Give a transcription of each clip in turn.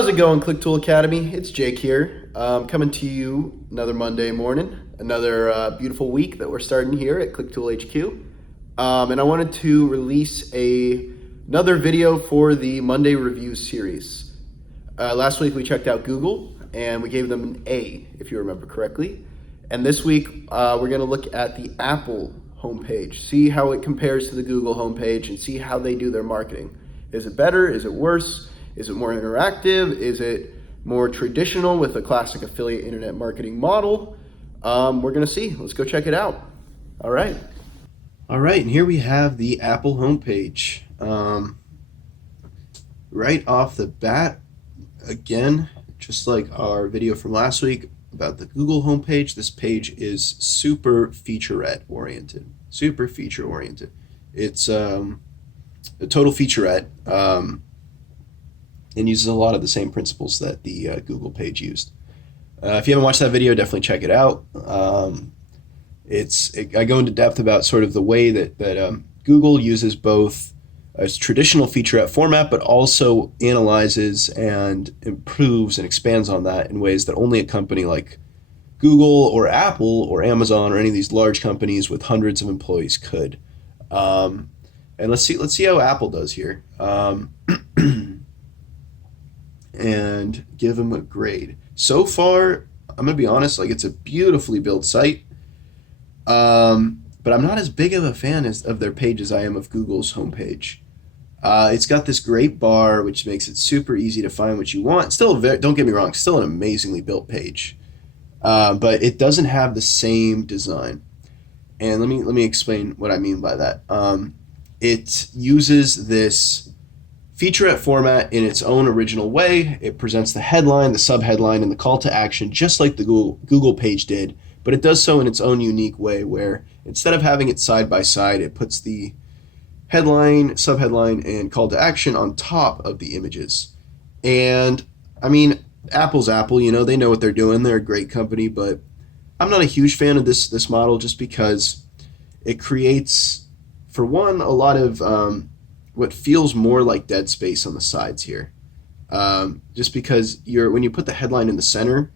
How's it going, Clicktool Academy? It's Jake here, coming to you another Monday morning, another beautiful week that we're starting here at Clicktool HQ. And I wanted to release another video for the Monday Review series. Last week we checked out Google and we gave them an A, if you remember correctly. And this week we're going to look at the Apple homepage, see how it compares to the Google homepage, and see how they do their marketing. Is it better? Is it worse? Is it more interactive? Is it more traditional with a classic affiliate internet marketing model? We're gonna see. Let's go check it out. All right. All right, and here we have the Apple homepage. Right off the bat, again, just like our video from last week about the Google homepage, this page is super featurette oriented. Super feature oriented. It's a total featurette. And uses a lot of the same principles that the Google page used. If you haven't watched that video, definitely check it out. I go into depth about sort of the way that Google uses both a traditional featurette format, but also analyzes and improves and expands on that in ways that only a company like Google or Apple or Amazon or any of these large companies with hundreds of employees could. And let's see how Apple does here. And give them a grade. So far, I'm gonna be honest, like, it's a beautifully built site, but I'm not as big of a fan of their page as I am of Google's homepage. It's got this great bar, which makes it super easy to find what you want. Still, don't get me wrong, still an amazingly built page, but it doesn't have the same design. And let me explain what I mean by that. It uses this featurette format in its own original way. It presents the headline, the subheadline, and the call to action just like the Google page did, but it does so in its own unique way where instead of having it side by side, it puts the headline, subheadline, and call to action on top of the images. And I mean, Apple's Apple, they know what they're doing. They're a great company, but I'm not a huge fan of this model just because it creates, for one, a lot of what feels more like dead space on the sides here. Just because when you put the headline in the center,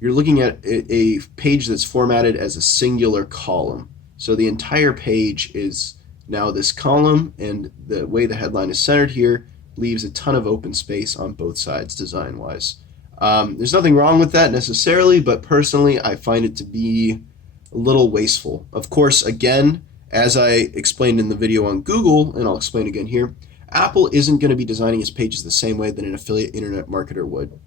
you're looking at a page that's formatted as a singular column. So the entire page is now this column, and the way the headline is centered here leaves a ton of open space on both sides design-wise. There's nothing wrong with that necessarily, but personally I find it to be a little wasteful. Of course, again, as I explained in the video on Google, and I'll explain again here, Apple isn't going to be designing its pages the same way that an affiliate internet marketer would.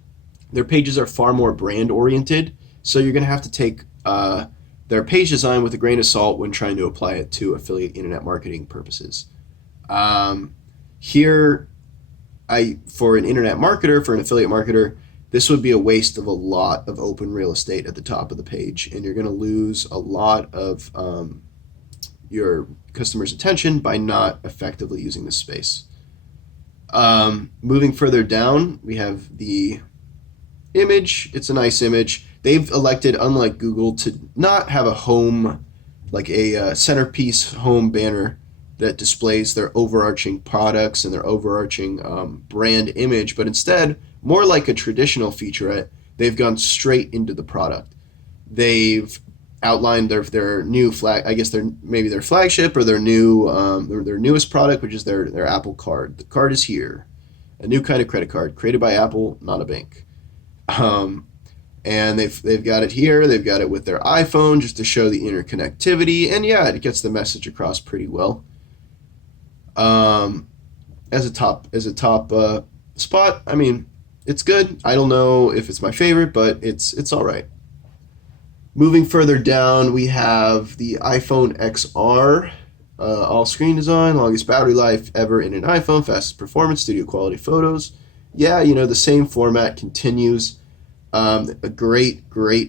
Their pages are far more brand oriented, so you're going to have to take their page design with a grain of salt when trying to apply it to affiliate internet marketing purposes. Here, for an internet marketer, for an affiliate marketer, this would be a waste of a lot of open real estate at the top of the page, and you're going to lose a lot of your customer's attention by not effectively using this space. Moving further down, we have the image. It's a nice image. They've elected, unlike Google, to not have a home, like a centerpiece home banner that displays their overarching products and their overarching brand image, but instead, more like a traditional featurette, they've gone straight into the product. They've outlined their new flag, I guess their flagship or their newest product, which is their Apple Card. The card is here, a new kind of credit card created by Apple, not a bank. And they've got it here. They've got it with their iPhone just to show the interconnectivity, and yeah, it gets the message across pretty well. As a top spot, I mean, it's good. I don't know if it's my favorite, but it's all right. Moving further down, we have the iPhone XR, all screen design, longest battery life ever in an iPhone, fastest performance, studio quality photos. Yeah, the same format continues. A great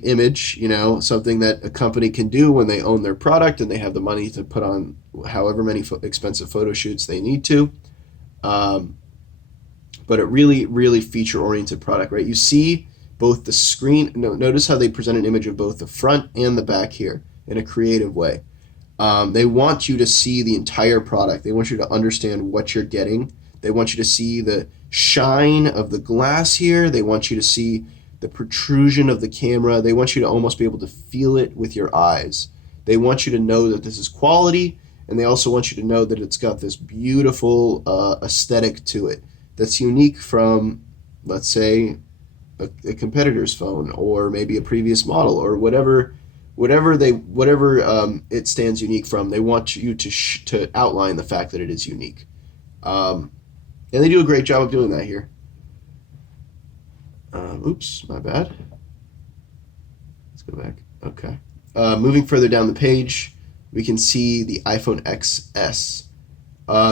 image, something that a company can do when they own their product and they have the money to put on however many expensive photo shoots they need to. But a really feature-oriented product, right? You see both the screen, notice how they present an image of both the front and the back here in a creative way. They want you to see the entire product. They want you to understand what you're getting. They want you to see the shine of the glass here. They want you to see the protrusion of the camera. They want you to almost be able to feel it with your eyes. They want you to know that this is quality, and they also want you to know that it's got this beautiful aesthetic to it that's unique from, let's say, a competitor's phone, or maybe a previous model, or whatever it stands unique from. They want you to outline the fact that it is unique, and they do a great job of doing that here. Oops, my bad. Let's go back. Okay. Moving further down the page, we can see the iPhone XS.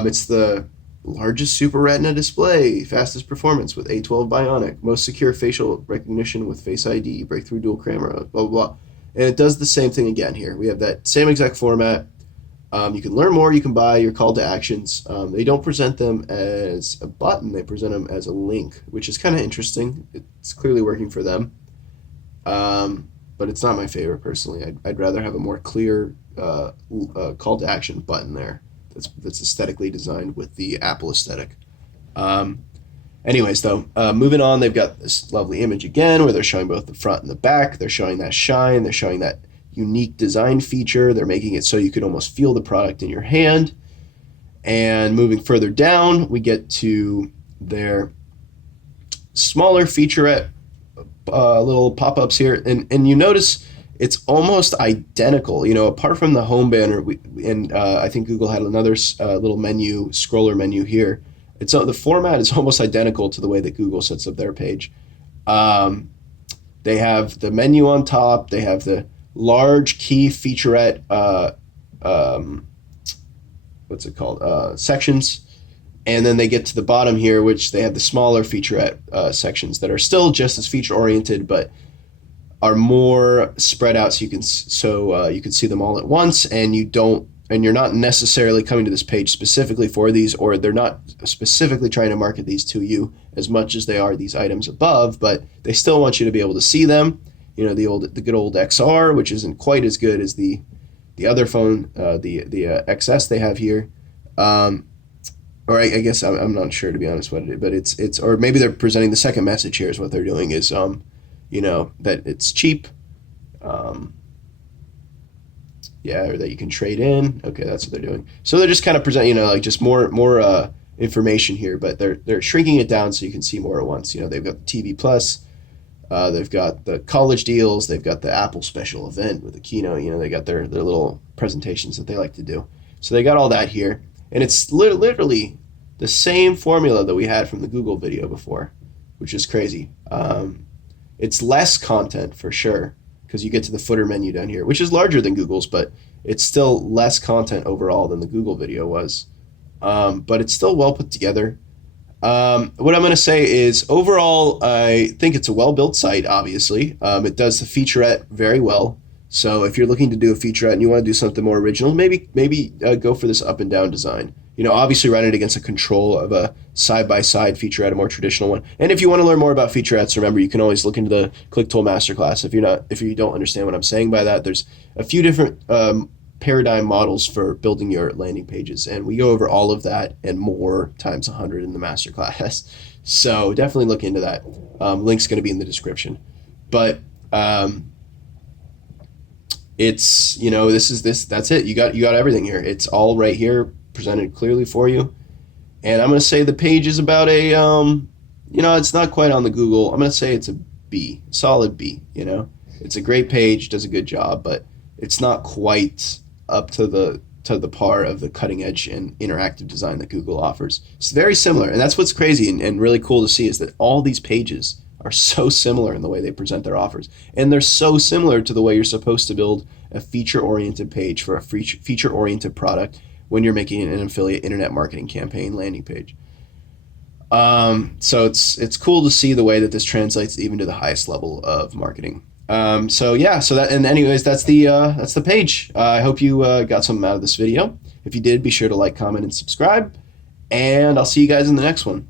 It's the largest Super Retina display, fastest performance with A12 Bionic, most secure facial recognition with Face ID, breakthrough dual camera, blah, blah, blah. And it does the same thing again here. We have that same exact format. You can learn more, you can buy your call to actions. They don't present them as a button, they present them as a link, which is kind of interesting. It's clearly working for them. But it's not my favorite personally. I'd rather have a more clear call to action button there that's aesthetically designed with the Apple aesthetic. Anyways, though, moving on, they've got this lovely image again where they're showing both the front and the back. They're showing that shine. They're showing that unique design feature. They're making it so you can almost feel the product in your hand. And moving further down, we get to their smaller featurette little pop-ups here. And you notice it's almost identical, apart from the home banner. I think Google had another little menu, scroller menu here. The format is almost identical to the way that Google sets up their page. They have the menu on top. They have the large key featurette, sections. And then they get to the bottom here, which they have the smaller featurette sections that are still just as feature-oriented, but are more spread out so you can see them all at once, and you're not necessarily coming to this page specifically for these, or they're not specifically trying to market these to you as much as they are these items above, but they still want you to be able to see them. The good old XR, which isn't quite as good as the other phone, the XS they have here. Or I guess I'm not sure, to be honest, what it is, but it's or maybe they're presenting the second message here is what they're doing is that it's cheap, or that you can trade in. Okay, that's what they're doing. So they're just kind of presenting, just more information here, but they're shrinking it down so you can see more at once. They've got the TV Plus, they've got the college deals, they've got the Apple special event with the keynote. They got their little presentations that they like to do. So they got all that here, and it's literally the same formula that we had from the Google video before, which is crazy. It's less content for sure, because you get to the footer menu down here, which is larger than Google's, but it's still less content overall than the Google video was. But it's still well put together. What I'm going to say is, overall, I think it's a well-built site, obviously. It does the featurette very well. So if you're looking to do a featurette and you want to do something more original, maybe go for this up and down design. Obviously run it against a control of a side-by-side featurette, a more traditional one. And if you want to learn more about featurettes, remember, you can always look into the Clicktool Masterclass. If you don't understand what I'm saying by that, there's a few different paradigm models for building your landing pages, and we go over all of that and more times 100 in the masterclass. So definitely look into that. Link's going to be in the description. But it's that's it. You got everything here. It's all right here, presented clearly for you. And I'm going to say the page is about a it's not quite on the Google. I'm going to say it's a B, solid B. It's a great page, does a good job, but it's not quite up to the par of the cutting edge and interactive design that Google offers. It's very similar, and that's what's crazy and really cool to see, is that all these pages are so similar in the way they present their offers, and they're so similar to the way you're supposed to build a feature-oriented page for a feature-oriented product when you're making an affiliate internet marketing campaign landing page. So it's cool to see the way that this translates even to the highest level of marketing. Anyways, that's the page. I hope you got something out of this video. If you did, be sure to like, comment, and subscribe, and I'll see you guys in the next one.